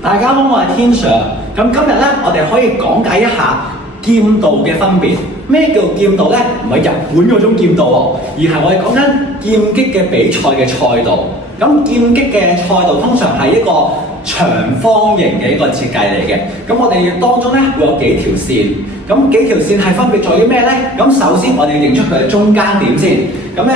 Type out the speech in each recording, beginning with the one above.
大家好，我係天 Sir。咁今日咧，我哋可以講解一下劍道嘅分別。咩叫劍道咧？唔係日本嗰種劍道喎，而係我哋講緊劍擊嘅比賽嘅賽道。咁劍擊嘅賽道通常係一個長方形嘅一個設計嚟嘅。咁我哋當中咧會有幾條線。咁幾條線係分別在於咩咧？咁首先我哋要認出佢嘅中間點先。咁咧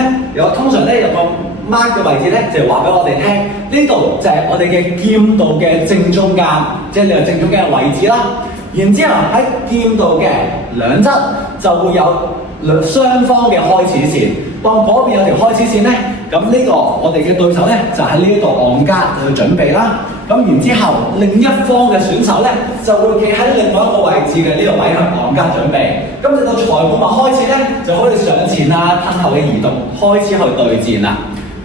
通常咧有個mark 嘅位置咧，就話俾我哋聽，呢度就係我哋嘅劍道嘅正中間，即係你話正中間嘅位置啦。然之後喺劍道嘅兩側就會有雙方嘅開始線。當嗰邊有條開始線咧，咁呢個我哋嘅對手咧就喺呢度按格去準備啦。咁然之後另一方嘅選手咧就會企喺另外一個位置嘅呢個位去按格準備。咁直到裁判話開始咧，就可以上前啊、褪後嘅移動開始去對戰啦。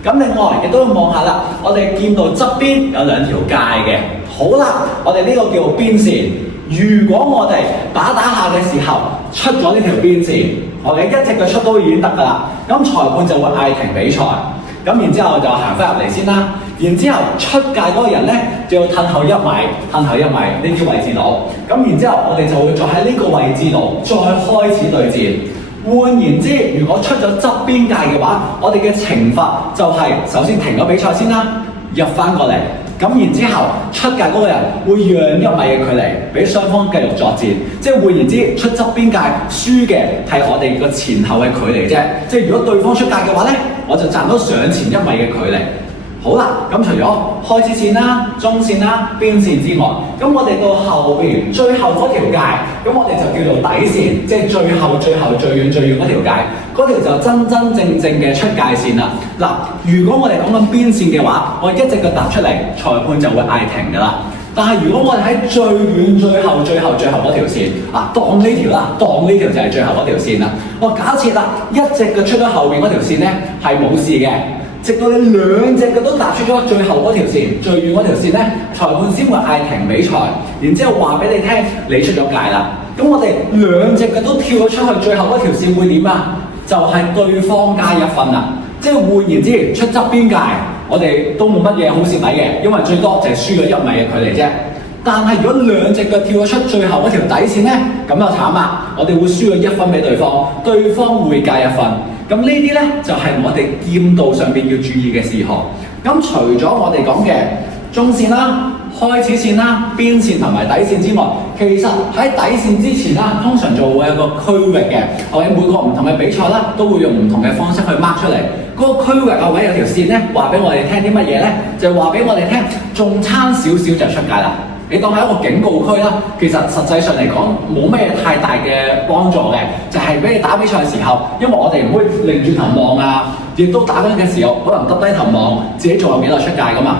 咁另外亦都要望下啦，我哋劍道側邊有兩條界嘅。好啦，我哋呢個叫做邊線。如果我哋打下嘅時候出咗呢條邊線，我哋一隻腳出都已經得㗎啦。咁裁判就會嗌停比賽。咁然之後就行翻入嚟先啦。然之後出界嗰個人咧就要褪後1米，褪後1米呢啲位置度。咁然之後我哋就會再喺呢個位置度再開始對戰。換言之，如果出咗側邊界嘅話，我哋嘅懲罰就係首先停咗比賽先啦，入翻過嚟，咁然之後出界嗰個人會讓1米嘅距離俾雙方繼續作戰。即係換言之，出側邊界輸嘅係我哋個前後嘅距離啫。即係如果對方出界嘅話咧，我就賺到上前1米嘅距離。好啦，咁除咗開始線啦、中線啦、邊線之外，咁我哋到後邊最後嗰條界，咁我哋就叫做底線，即係最後最遠嗰條界，嗰條就真正嘅出界線啦。嗱，如果我哋講緊邊線嘅話，我一隻腳踏出嚟，裁判就會嗌停㗎啦。但係如果我哋喺最遠最後嗰條線，當呢條啦，當呢條就係最後嗰條線啦。我假設啦，一隻腳出咗後邊嗰條線咧係冇事嘅。直到你兩隻腳都踏出咗最後嗰條線，最遠嗰條線咧，裁判先會嗌停比賽，然之後話俾你聽，你出咗界啦。咁我哋兩隻腳都跳咗出去最後嗰條線會點啊？就係對方加1分啦。即係換言之，出側邊界我哋都冇乜嘢好蝕底嘅，因為最多就係輸咗1米嘅距離啫。但係如果兩隻腳跳咗出最後嗰條底線咧，咁就慘啦！我哋會輸咗1分俾對方，對方會加1分。咁呢啲咧就係我哋劍道上邊要注意嘅事項。咁除咗我哋講嘅中線啦、開始線啦、邊線同埋底線之外，其實喺底線之前啦，通常就會有個區域嘅。我哋每個唔同嘅比賽啦，都會用唔同嘅方式去 mark 出嚟。嗰個區域啊，或者有條線咧，話俾我哋聽啲乜嘢咧？就話俾我哋聽，仲差少少就出界啦。你當係一個警告區啦，其實實際上嚟講冇咩太大嘅幫助嘅，就係俾你打比賽嘅時候，因為我哋唔會擰轉頭望啊，亦都打緊嘅時候可能耷低頭望自己仲有幾多出界㗎嘛。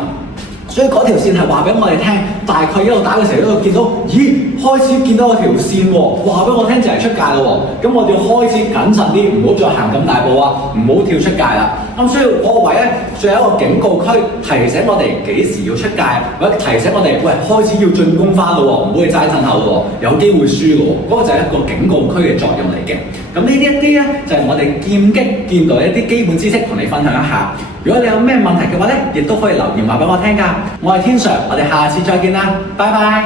所以嗰條線係話俾我哋聽，大概一路打嘅時候一路見到，咦，開始見到嗰條線喎，話俾我聽就係出界啦喎。咁我哋要開始謹慎啲，唔好再行咁大步啊，唔好跳出界啦。咁所以嗰個位咧，仲有一個警告區，提醒我哋幾時要出界，或者提醒我哋，喂，開始要進攻翻咯喎，唔好去齋褪後咯喎，有機會輸嘅喎。嗰個就係一個警告區嘅作用嚟嘅。咁呢啲一啲咧，就係我哋劍道一啲基本知識同你分享一下。如果你有咩問題嘅話咧，亦都可以留言話俾我聽㗎。我係天 Sir，我哋下次再見啦，拜拜。